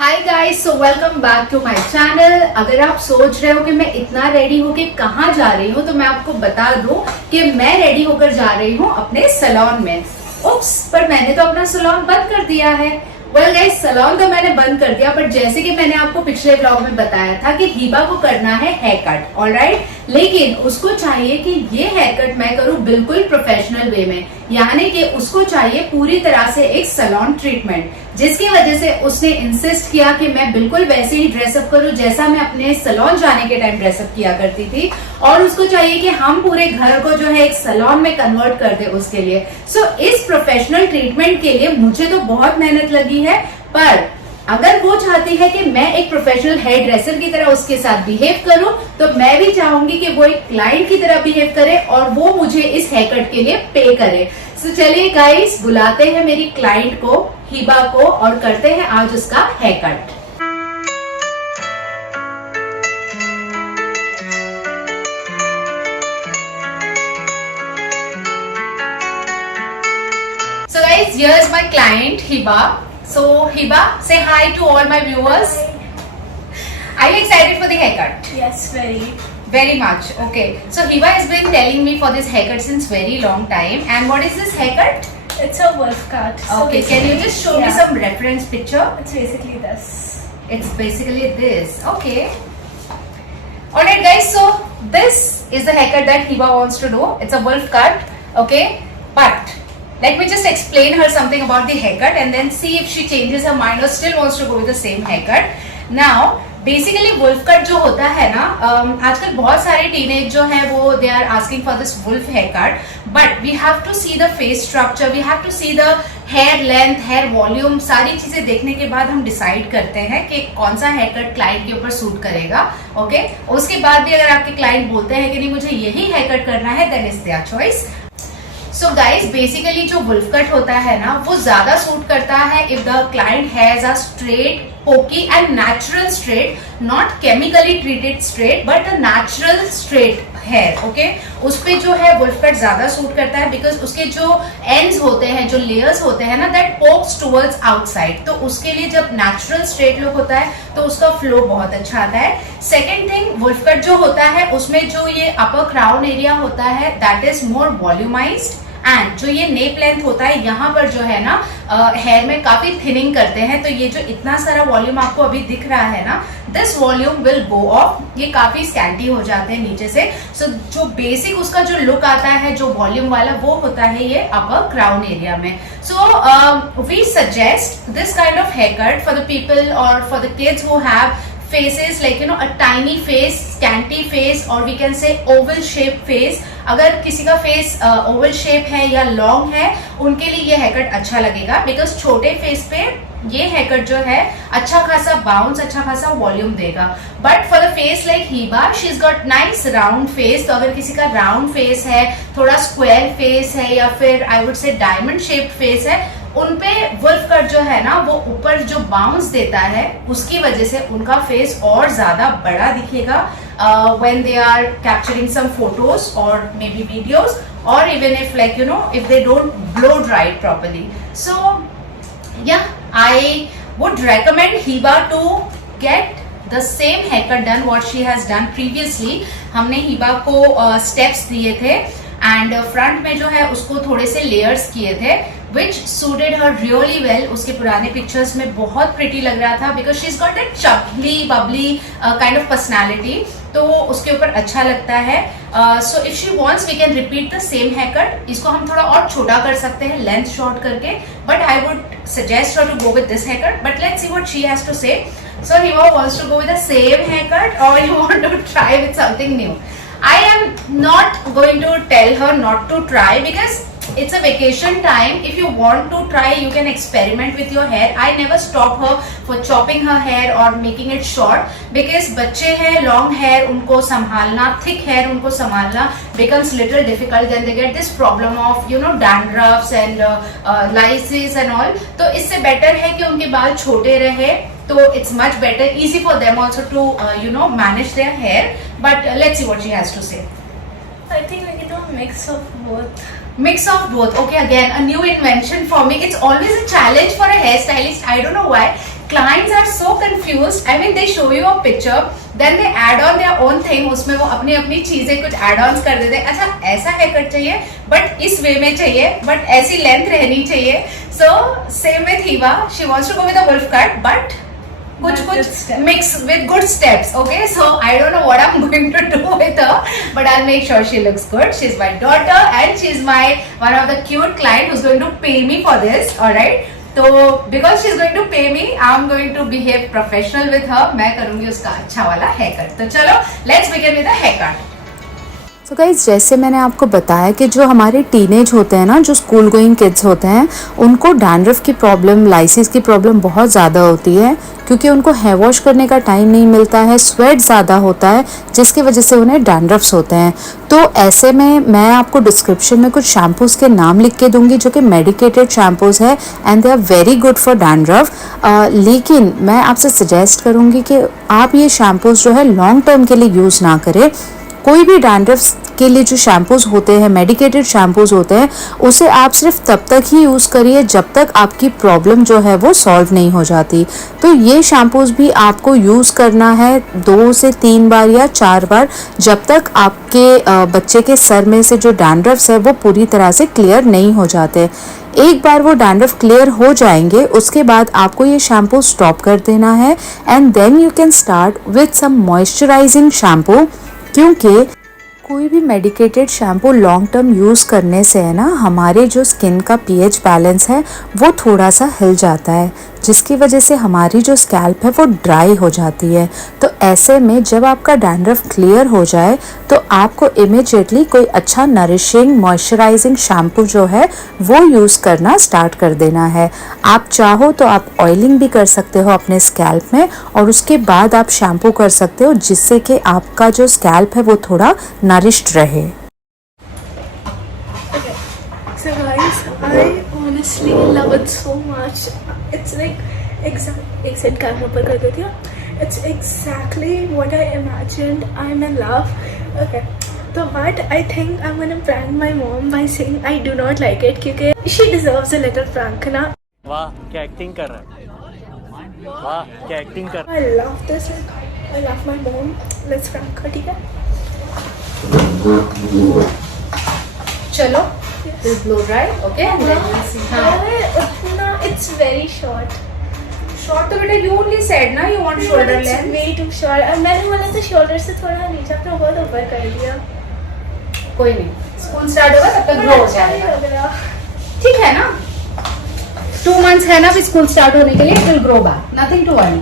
Hi guys, so welcome back to my channel. अगर आप सोच रहे हो कि मैं इतना रेडी होके कहाँ जा रही हूँ तो मैं आपको बता दूं कि मैं रेडी होकर जा रही हूँ अपने सैलून में। उप्स, पर मैंने तो अपना सैलून बंद कर दिया है। वेल गाइस, सैलून तो मैंने बंद कर दिया, बट जैसे कि मैंने आपको पिछले ब्लॉग में बताया था कि हिबा को करना है हेयर कट, ऑलराइट। लेकिन उसको चाहिए कि ये हेयर कट मैं करूँ बिल्कुल प्रोफेशनल वे में, यानी कि उसको चाहिए पूरी तरह से एक सैलून ट्रीटमेंट, जिसकी वजह से उसने इंसिस्ट किया कि मैं बिल्कुल वैसे ही ड्रेसअप करूं जैसा मैं अपने सैलून जाने के टाइम ड्रेसअप किया करती थी। और उसको चाहिए कि हम पूरे घर को जो है एक सैलून में कन्वर्ट कर दे उसके लिए। सो इस प्रोफेशनल ट्रीटमेंट के लिए मुझे तो बहुत मेहनत लगी है, पर अगर वो चाहती है कि मैं एक प्रोफेशनल हेयर ड्रेसर की तरह उसके साथ बिहेव करूं, तो मैं भी चाहूंगी कि वो एक क्लाइंट की तरह बिहेव करे और वो मुझे इस हेयर कट के लिए पे करे। सो चलिए गाइस, बुलाते हैं मेरी क्लाइंट को, हिबा को, और करते हैं आज उसका haircut. So guys, here's my client Hiba. So Hiba, say hi to all my viewers. Are you excited for the haircut? Yes, very. Very much. Okay. So Hiba has been telling me for this haircut since very long time. And what is this haircut? It's a wolf cut. Okay. Can you just show me some reference picture? It's basically this. It's basically this. Okay. Alright guys, so this is the haircut that Hiba wants to do. It's a wolf cut. Okay. But let me just explain her something about the haircut and then see if she changes her mind or still wants to go with the same haircut. Now, basically wolf cut जो होता है ना, आजकल बहुत सारे teenage जो है वो they are asking for this wolf haircut, but we have to see the face structure, we have to see the hair length, hair volume, सारी चीजें देखने के बाद हम डिसाइड करते हैं कि कौन सा हेयर कट क्लाइंट के ऊपर सूट करेगा। ओके, उसके बाद भी अगर आपके क्लाइंट बोलते हैं कि नहीं मुझे यही हेयर कट करना है, then is their choice. So guys, basically जो वुल्फ कट होता है ना, वो ज्यादा सूट करता है if the client has a straight, poky and natural straight, not chemically treated straight but a natural straight hair. Okay, उस पे जो है वुल्फ कट ज्यादा सूट करता है, बिकॉज उसके जो एंड्स होते हैं, जो लेयर्स होते हैं ना, दैट पोक्स टुवर्ड्स आउटसाइड। तो उसके लिए जब नेचुरल स्ट्रेट लुक होता है तो उसका फ्लो बहुत अच्छा आता है। सेकेंड थिंग, वुल्फ कट जो होता है उसमें जो ये अपर क्राउन एरिया होता है दैट इज मोर वॉल्यूमाइज्ड, एंड जो ये नेप लेंथ होता है यहाँ पर जो है ना हेयर में काफी थिनिंग करते हैं। तो ये जो इतना सारा वॉल्यूम आपको अभी दिख रहा है ना, this volume will go of, ये काफी स्कैंटी हो जाते हैं नीचे से। सो जो बेसिक उसका जो लुक आता है जो वॉल्यूम वाला, वो होता है ये अपर क्राउन एरिया में। So we suggest this kind of hair cut for the people और for the kids who have faces like a tiny face, scanty face, or we can say oval shape face. अगर किसी का face Oval shape है या long है, उनके लिए ये हेयरकट अच्छा लगेगा, बिकॉज छोटे फेस पे ये हेयरकट जो है अच्छा खासा बाउंस, अच्छा खासा वॉल्यूम देगा। But for the face like Hiba, she is got nice round face. तो अगर किसी का राउंड फेस है, थोड़ा स्क्वायर फेस है, या फिर I would say diamond shaped face है, उनपे वुल्फ कट जो है ना, वो ऊपर जो बाउंस देता है उसकी वजह से उनका फेस और ज्यादा बड़ा दिखेगा when they are capturing some photos or maybe videos, or even if like if they don't blow dry it properly. So yeah, I would recommend Hiba to get the same haircut done what she has done previously. हमने हिबा को steps दिए थे and front में जो है उसको थोड़े से लेयर्स किए थे, which suited her really well. उसके पुराने पिक्चर्स में बहुत प्रिटी लग रहा था, because she's got that chubby, bubbly kind of personality. तो उसके ऊपर अच्छा लगता है। So if she wants, we can repeat the same haircut. इसको हम थोड़ा और छोटा कर सकते हैं, लेंथ शॉर्ट करके, but I would suggest her to go with this haircut. But let's see what she has to say. So Hiba wants to go with the same haircut, or you want to try with something new? I am not going to tell her not to try, because it's a vacation time. If you want to try, you can experiment with your hair. I never stop her for chopping her hair or making it short, because बच्चे हैं, long hair उनको संभालना, thick hair उनको संभालना becomes little difficult. Then they get this problem of dandruffs and lysis and all. तो इससे better है कि उनके बाल छोटे रहे, तो it's much better, easy for them also to manage their hair. But let's see what she has to say. I think we can do a mix of both. Mix of both. Okay, again a new invention for me. It's always a challenge for a hairstylist. I don't know why. clients are so confused. I mean, they show you a picture, then they add on their own thing. उसमें वो अपनी अपनी चीजें कुछ add-ons कर देते हैं. अच्छा ऐसा haircut चाहिए, but इस way में चाहिए, but ऐसी length रहनी चाहिए. So same with Hiba. She wants to go with a wolf cut, but कुछ mix with good steps. Okay, so I don't know what I'm going to do with her, but I'll make sure she looks good. She's my daughter and she's my one of the cute client who's going to pay me for this. All right. तो because she's going to pay me, I'm going to behave professional with her. मैं करूँगी उसका अच्छा वाला haircut. तो चलो, let's begin with the haircut. तो guys जैसे मैंने आपको बताया कि जो हमारे टीनेज होते हैं ना, जो स्कूल गोइंग किड्स होते हैं, उनको डैंड्रफ की प्रॉब्लम, लाइसिस की प्रॉब्लम बहुत ज़्यादा होती है क्योंकि उनको हेयर वॉश करने का टाइम नहीं मिलता है, स्वेट ज़्यादा होता है जिसकी वजह से उन्हें डैंड्रफ्स होते हैं. तो ऐसे में मैं आपको डिस्क्रिप्शन में कुछ शैम्पूज़ के नाम लिख के दूंगी जो कि मेडिकेटेड शैम्पूज़ है and they are very good for dandruff. लेकिन मैं आपसे सजेस्ट करूँगी कि आप ये शैम्पूज़ जो है लॉन्ग टर्म के लिए यूज़ ना करें. कोई भी डैंड्रफ्स के लिए जो शैम्पूज़ होते हैं, मेडिकेटेड शैम्पूज़ होते हैं, उसे आप सिर्फ तब तक ही यूज़ करिए जब तक आपकी प्रॉब्लम जो है वो सॉल्व नहीं हो जाती. तो ये शैम्पूज़ भी आपको यूज़ करना है 2 से 3 बार या 4 बार, जब तक आपके बच्चे के सर में से जो डैंड्रफ्स है वो पूरी तरह से क्लियर नहीं हो जाते. एक बार वो डैंड्रफ क्लियर हो जाएंगे उसके बाद आपको ये शैम्पू स्टॉप कर देना है and then you can start with some moisturising shampoo. क्योंकि कोई भी medicated shampoo long term use करने से है ना, हमारे जो स्किन का पीएच बैलेंस है वो थोड़ा सा हिल जाता है जिसकी वजह से हमारी जो स्कैल्प है वो ड्राई हो जाती है. तो ऐसे में जब आपका डैंड्रफ क्लियर हो जाए तो आपको इमीडिएटली कोई अच्छा नरिशिंग मॉइस्चराइजिंग शैम्पू जो है वो यूज़ करना स्टार्ट कर देना है. आप चाहो तो आप ऑयलिंग भी कर सकते हो अपने स्कैल्प में और उसके बाद आप शैम्पू कर सकते हो जिससे कि आपका जो स्कैल्प है वो थोड़ा नरिश्ड रहे. So guys, I honestly love it so much. It's like exact camera पर कर देती हूँ. It's exactly what I imagined. I'm in love. Okay. So but I think I'm gonna prank my mom by saying I do not like it क्योंकि she deserves a little prank ना. वाह क्या acting कर रहा है, वाह क्या acting कर रहा है. I love this. I love my mom. Let's prank her, ठीक है? चलो, this blow dry, okay? And then we'll see. हाँ. No, it's very short. Short तो बेटा you only said ना you want shoulder It's length. way too short. और मैंने बोला था shoulder से थोड़ा नीचे अपना बहुत ऊपर कर दिया. कोई नहीं, स्कूल स्टार्ट होगा तब तक ग्रो हो जाएगा. लग रहा. ठीक है ना? 2 months है ना फिर स्कूल स्टार्ट होने के लिए, it will grow back. Nothing to worry.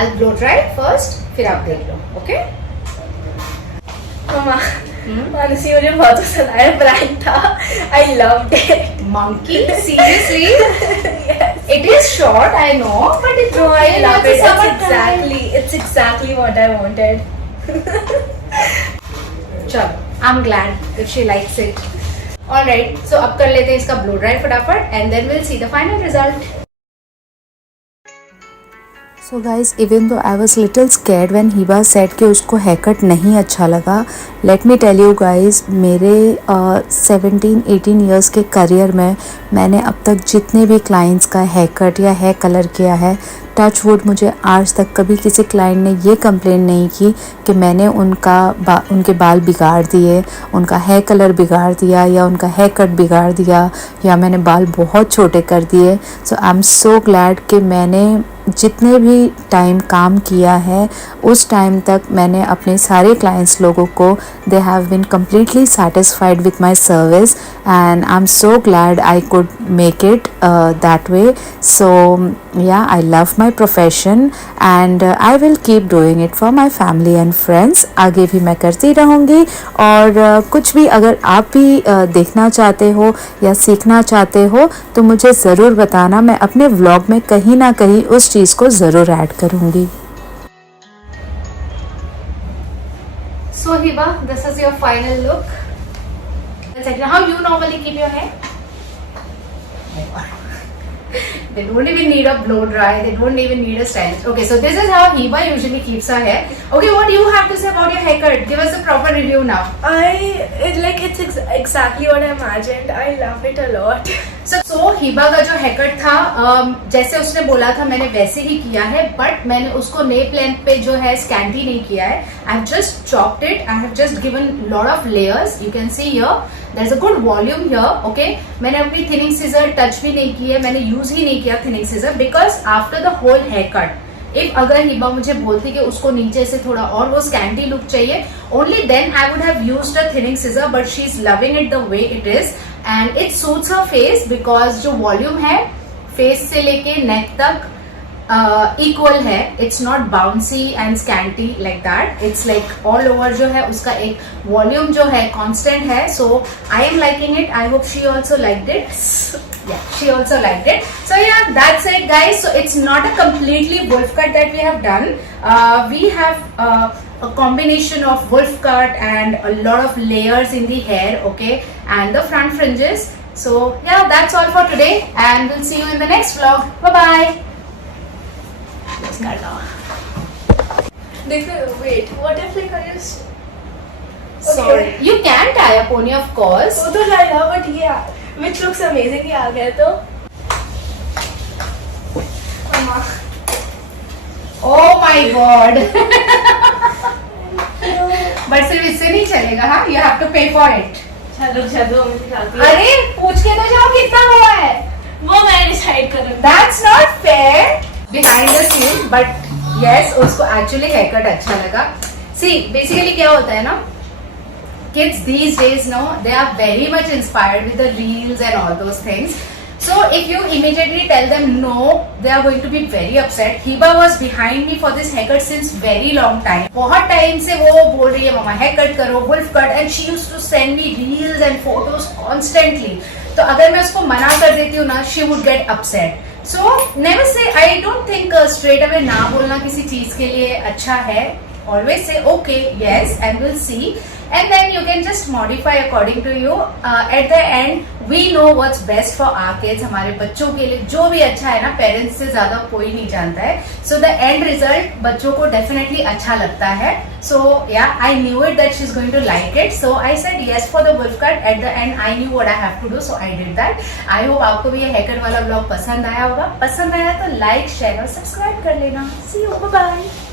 I'll blow dry first, फिर आप देख लो, okay? Mama, honestly मुझे बहुत पसंद आया, prank था. I loved it. Monkey, seriously? Yes. It is short, I know, but it's No, I okay. love it. It's It's exactly what I wanted. चलो, I'm glad if she likes it. Alright, so अब कर लेते हैं इसका blow dry फटाफट, and then we'll see the final result. So guys even though I was little scared when Hiba said कि उसको haircut नहीं अच्छा लगा. Let me tell you guys, मेरे 17-18 ईयर्स के करियर में मैंने अब तक जितने भी क्लाइंट्स का हेयर कट या हेयर कलर किया है, टच वुड मुझे आज तक कभी किसी क्लाइंट ने ये कंप्लेन नहीं की कि मैंने उनके बाल बिगाड़ दिए, उनका हेयर कलर बिगाड़ दिया या उनका हेयर कट बिगाड़ दिया या मैंने बाल बहुत छोटे कर दिए. सो आई एम सो ग्लैड कि मैंने जितने भी टाइम काम किया है उस टाइम तक मैंने अपने सारे क्लाइंट्स लोगों को they have been completely satisfied with my service and I am so glad I could make it that way. So yeah I love my profession and I will keep doing it for my family and friends. आगे भी मैं करती रहूँगी और कुछ भी अगर आप भी देखना चाहते हो या सीखना चाहते हो तो मुझे ज़रूर बताना. मैं अपने व्लॉग में कहीं ना कहीं उस चीज़ को ज़रूर ऐड करूँगी. So Hiba, this is your final look. How you normally keep your hair? They don't even need a blow dry. They don't even need a stylist. Okay, so this is how Hiba usually keeps her hair. Okay, what do you have to say about your haircut? Give us a proper review now. It's exactly what I imagined. I love it a lot. So Hiba का जो haircut था जैसे उसने बोला था मैंने वैसे ही किया है, बट मैंने उसको नेप लेंथ पे जो है स्कैंटी नहीं किया है. I have just chopped it. I have just given lot of layers. You can see here there is a good volume here. Okay, मैंने अपनी थिनिंग सीजर टच भी नहीं की है, मैंने यूज ही नहीं किया thinning scissor, because after the whole haircut if अगर हिबा मुझे बोलती कि उसको नीचे से थोड़ा और वो स्कैंटी लुक चाहिए, only then I would have used a thinning scissor, but she is loving it the way it is and it suits her face because जो वॉल्यूम है फेस से लेके नेक तक इक्वल है. It's not bouncy and scanty like that. It's like all over जो है उसका एक वॉल्यूम जो है कांस्टेंट है. So I am liking it. I hope she also liked it. Yeah, she also liked it. So yeah, that's it guys. So it's not a completely wolf cut that we have done. We have a combination of wolf cut and a lot of layers in the hair, okay, and the front fringes. So yeah, that's all for today and we'll see you in the next vlog. Bye bye. Let's cut now. Wait, what if like I just... Sorry. You can tie a pony of course. वो तो लाया, but yeah, which looks amazing ही आ गया तो. Oh my god. But सिर्फ इससे नहीं चलेगा. हाँ, you have to pay for it. चलो मैं दिखाती हूँ. अरे पूछ के तो जाओ कितना हुआ है. वो मैं डिसाइड करूँगी. That's not fair. Behind the scene, but yes, उसको actually haircut अच्छा लगा. See, basically क्या होता है ना, kids these days, no, they are very much inspired with the reels and all those things. So if you immediately tell them no, they are going to be very upset. Hiba was behind me for this haircut since very long time. बहुत time से वो बोल रही है मामा haircut करो, wolf cut, and she used to send me reels and photos constantly. तो अगर मैं उसको मना कर देती हूँ ना, she would get upset. So never say. I don't think straight away ना बोलना किसी चीज के लिए अच्छा है. Always say okay, yes, and we'll see. And then you can just modify according to you. At the end, we know what's best for our kids. हमारे बच्चों के लिए जो भी अच्छा है ना, पेरेंट्स से ज्यादा कोई नहीं जानता है. So the end result बच्चों को definitely अच्छा लगता है. So yeah, I knew it that she's going to like it. So I said yes for the wolf cut. At the end, I knew what I have to do, so I did that. I hope आपको भी ये haircut वाला vlog पसंद आया होगा. पसंद आया तो like, share और subscribe कर लेना. See you, bye bye.